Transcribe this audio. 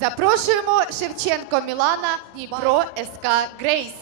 Запрошуємо Шевченко Мілана Дніпро СК Грейс.